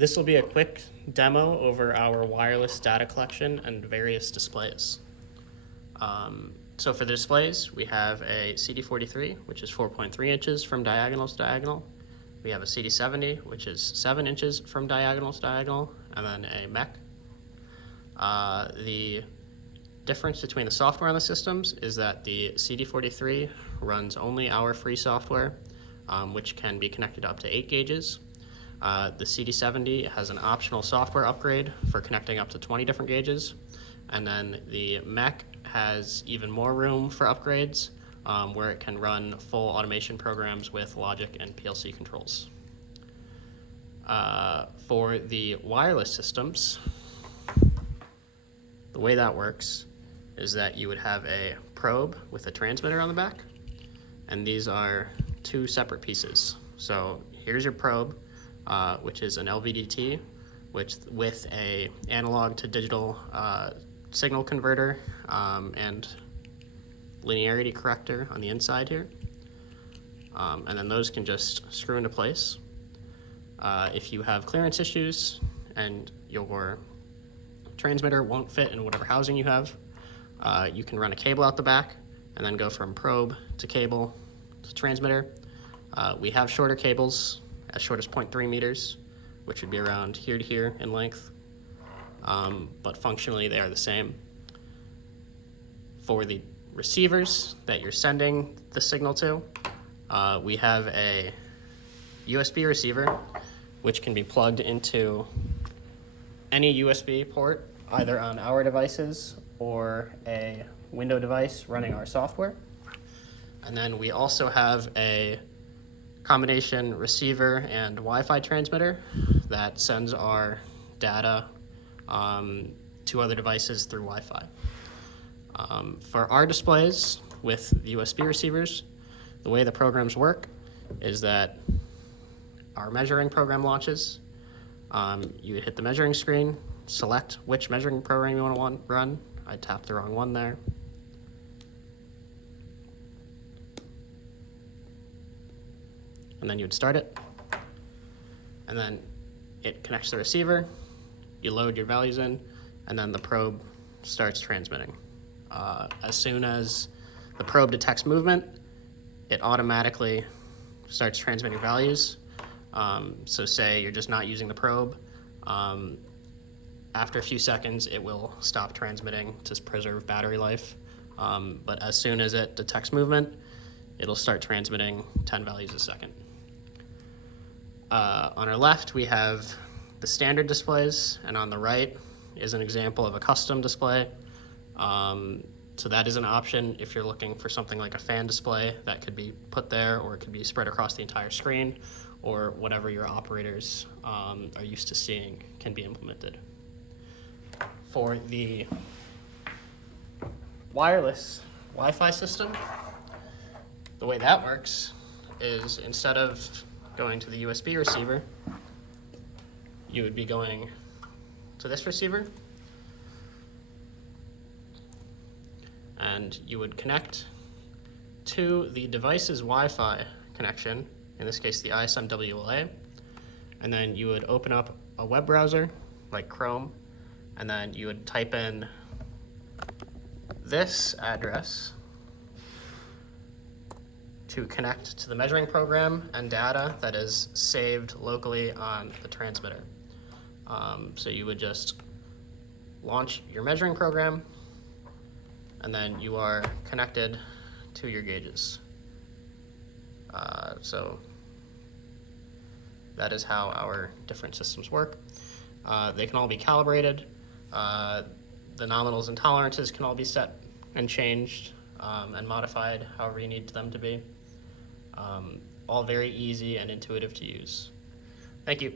This will be a quick demo over our wireless data collection and various displays. So for the displays, we have a CD43, which is 4.3 inches from diagonal to diagonal. We have a CD70, which is 7 inches from diagonal to diagonal, and then a MEC. The difference between the software on the systems is that the CD43 runs only our free software, which can be connected up to 8 gauges. The CD70 has an optional software upgrade for connecting up to 20 different gauges. And then the MEC has even more room for upgrades, where it can run full automation programs with logic and PLC controls. For the wireless systems, the way that works is that you would have a probe with a transmitter on the back, and these are two separate pieces. So here's your probe, which is an LVDT, which with a analog to digital signal converter and linearity corrector on the inside here. And then those can just screw into place. If you have clearance issues and your transmitter won't fit in whatever housing you have, you can run a cable out the back and then go from probe to cable to transmitter. We have shorter cables, as short as 0.3 meters, which would be around here to here in length, but functionally they are the same. For the receivers that you're sending the signal to, we have a USB receiver, which can be plugged into any USB port, either on our devices or a Windows device running our software. And then we also have a combination receiver and Wi-Fi transmitter that sends our data to other devices through Wi-Fi. For our displays with the USB receivers, the way the programs work is that our measuring program launches. You hit the measuring screen, select which measuring program you want to run. I tapped the wrong one there. And then you would start it. And then it connects to the receiver, you load your values in, and then the probe starts transmitting. As soon as the probe detects movement, it automatically starts transmitting values. So say you're just not using the probe, after a few seconds it will stop transmitting to preserve battery life. But as soon as it detects movement, it'll start transmitting 10 values a second. On our left, we have the standard displays, and on the right is an example of a custom display. So that is an option if you're looking for something like a fan display that could be put there, or it could be spread across the entire screen, or whatever your operators are used to seeing can be implemented. For the wireless Wi-Fi system, the way that works is instead of going to the USB receiver, you would be going to this receiver, and you would connect to the device's Wi-Fi connection, in this case the ISM WLA, and then you would open up a web browser like Chrome, and then you would type in this address to connect to the measuring program and data that is saved locally on the transmitter. So you would just launch your measuring program, and then you are connected to your gauges. So that is how our different systems work. They can all be calibrated. The nominals and tolerances can all be set and changed and modified however you need them to be. All very easy and intuitive to use. Thank you.